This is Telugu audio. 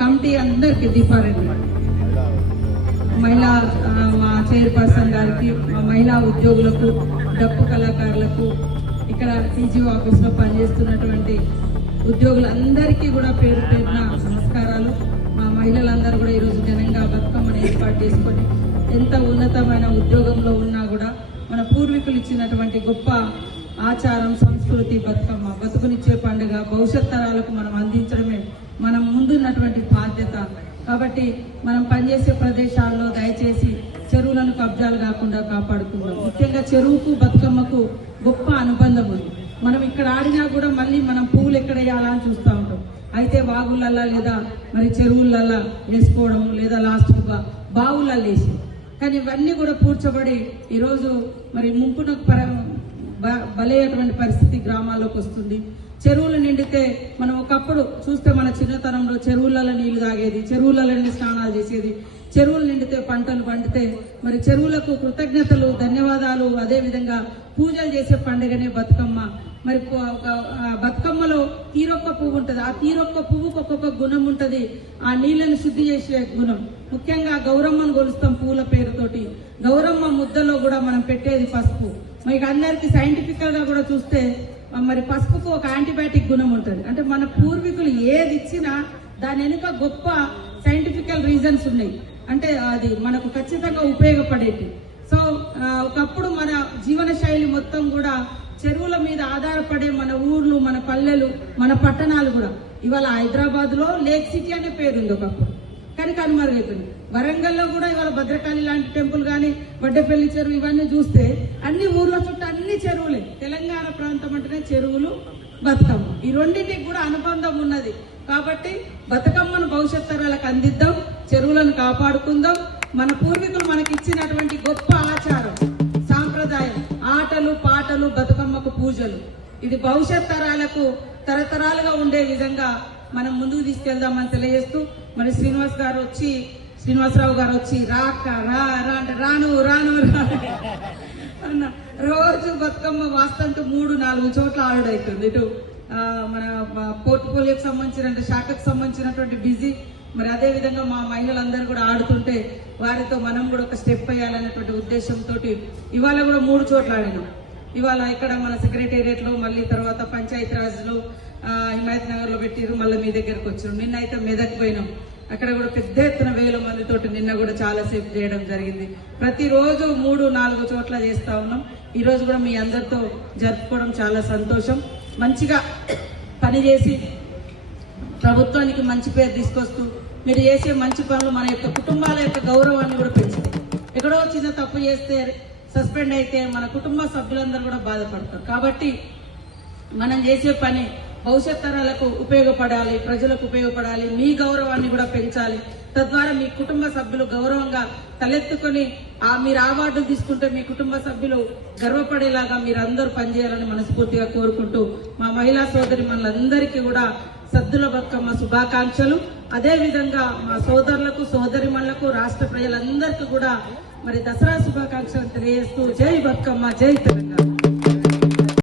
కమిటీ అందరికి దీపారెడ్డి మహిళా మా చైర్పర్సన్ గారికి, మా మహిళా ఉద్యోగులకు, డప్పు కళాకారులకు, ఇక్కడ టీజీఓ ఆఫీస్లో పనిచేస్తున్నటువంటి ఉద్యోగులందరికీ కూడా పేరు పేరున నమస్కారాలు. మా మహిళలందరూ కూడా ఈరోజు ఘనంగా బతుకమ్మను ఏర్పాటు చేసుకొని ఎంత ఉన్నతమైన ఉద్యోగంలో ఉన్నా కూడా మన పూర్వీకులు ఇచ్చినటువంటి గొప్ప ఆచారం, సంస్కృతి బతుకమ్మ బతుకునిచ్చే పండుగ భవిష్యత్ తరాలకు మనం అందించడమే మనం ముందున్నటువంటి బాధ్యత. కాబట్టి మనం పనిచేసే ప్రదేశాల్లో దయచేసి చెరువులను కబ్జాలు కాకుండా కాపాడుకుందాం. ముఖ్యంగా చెరువుకు బతుకమ్మకు గొప్ప అనుబంధం ఉంది. మనం ఇక్కడ ఆడినా కూడా మళ్ళీ మనం పువ్వులు ఎక్కడ వేయాలా అని చూస్తూ ఉంటాం. అయితే వాగులల్లా లేదా మరి చెరువులల్లా వేసుకోవడం, లేదా లాస్ట్కు బావులల్లో వేసి, కానీ ఇవన్నీ కూడా పూడ్చబడి ఈరోజు మరి ముంపునకు బలయ్యేటువంటి పరిస్థితి గ్రామాల్లోకి వస్తుంది. చెరువులు నిండితే మనం ఒకప్పుడు చూస్తే మన చిన్నతనంలో చెరువులలో నీళ్లు తాగేది, చెరువులలో స్నానాలు చేసేది. చెరువులు నిండితే పంటలు పండితే మరి చెరువులకు కృతజ్ఞతలు, ధన్యవాదాలు, అదేవిధంగా పూజలు చేసే పండుగనే బతుకమ్మ. మరి బతుకమ్మలో తీరొక్క పువ్వు ఉంటుంది. ఆ తీరొక్క పువ్వుకు ఒక్కొక్క గుణం ఉంటుంది. ఆ నీళ్లను శుద్ధి చేసే గుణం. ముఖ్యంగా గౌరమ్మను కొలుస్తాం పూల పేరుతోటి. గౌరమ్మ ముద్దలో కూడా మనం పెట్టేది పసుపు. మరి అందరికి సైంటిఫికల్ గా కూడా చూస్తే మరి పసుపుకు ఒక యాంటీబయాటిక్ గుణం ఉంటుంది. అంటే మన పూర్వీకులు ఏది ఇచ్చినా దాని వెనుక గొప్ప సైంటిఫికల్ రీజన్స్ ఉన్నాయి. అంటే అది మనకు ఖచ్చితంగా ఉపయోగపడేది. సో ఒకప్పుడు మన జీవన శైలి మొత్తం కూడా చెరువుల మీద ఆధారపడే మన ఊర్లు, మన పల్లెలు, మన పట్టణాలు కూడా ఇవాళ హైదరాబాద్ లో లేక్ సిటీ అనే పేరు ఉంది ఒకప్పుడు, కానీ కనుమరుగైపోయింది. వరంగల్లో కూడా ఇవాళ భద్రకాళి లాంటి టెంపుల్ కానీ, వడ్డేపల్లి చెరువు ఇవన్నీ చూస్తే అన్ని ఊర్ల చుట్టూ అన్ని చెరువులే. తెలంగాణ ప్రాంతం అంటేనే చెరువులు, బతుకమ్మ, ఈ రెండింటికి కూడా అనుబంధం ఉన్నది. కాబట్టి బతుకమ్మను భవిష్యత్ తరాలకు అందిద్దాం, చెరువులను కాపాడుకుందాం. మన పూర్వీకులు మనకి ఇచ్చినటువంటి గొప్ప ఆచారం, సాంప్రదాయం, ఆటలు, పాటలు, బతుకమ్మకు పూజలు, ఇది భవిష్యత్ తరాలకు తరతరాలుగా ఉండే విధంగా మనం ముందుకు తీసుకెళ్దామని తెలియజేస్తూ, మరి శ్రీనివాసరావు గారు వచ్చి రా అంటే రాను అన్న రోజు బతుకమ్మ వాస్తంటూ 3-4 చోట్ల ఆడుడవుతుంది. ఇటు మన పోర్ట్ఫోలియోకి సంబంధించిన శాఖకు సంబంధించినటువంటి బిజీ, మరి అదే విధంగా మా మహిళలందరూ కూడా ఆడుతుంటే వారితో మనం కూడా ఒక స్టెప్ వేయాలనేటువంటి ఉద్దేశంతో ఇవాళ కూడా 3 చోట్ల ఆడినాం. ఇవాళ ఇక్కడ మన సెక్రటేరియట్ లో, మళ్ళీ తర్వాత పంచాయతీరాజ్ లో, హిమాయత్ నగర్ లో పెట్టిరు, మళ్ళీ మీ దగ్గరకు వచ్చాం. నిన్న అయితే మెదక్ పోయినాం, అక్కడ కూడా పెద్ద ఎత్తున 1000 మందితోటి నిన్న కూడా చాలా సేపు చేయడం జరిగింది. ప్రతిరోజు 3-4 చోట్ల చేస్తా ఉన్నాం. ఈ రోజు కూడా మీ అందరితో జరుపుకోవడం చాలా సంతోషం. మంచిగా పనిచేసి ప్రభుత్వానికి మంచి పేరు తీసుకొస్తూ మీరు చేసే మంచి పనులు మన యొక్క కుటుంబాల యొక్క గౌరవాన్ని కూడా పెంచుతాయి. ఎక్కడో చిన్న తప్పు చేస్తే, సస్పెండ్ అయితే మన కుటుంబ సభ్యులందరూ కూడా బాధపడతారు. కాబట్టి మనం చేసే పని భవిష్యత్ తరాలకు ఉపయోగపడాలి, ప్రజలకు ఉపయోగపడాలి, మీ గౌరవాన్ని కూడా పెంచాలి. తద్వారా మీ కుటుంబ సభ్యులు గౌరవంగా తలెత్తుకొని మీరు అవార్డులు తీసుకుంటే మీ కుటుంబ సభ్యులు గర్వపడేలాగా మీరందరూ పనిచేయాలని మనస్ఫూర్తిగా కోరుకుంటూ, మా మహిళా సోదరి మనందరికీ కూడా సద్దుల బతుకమ్మ శుభాకాంక్షలు. అదే విధంగా మా సోదరులకు, సోదరిమణులకు, రాష్ట్ర ప్రజలందరికీ కూడా మరి దసరా శుభాకాంక్షలు తెలియజేస్తూ జై బతుకమ్మ, జై తెలంగాణ.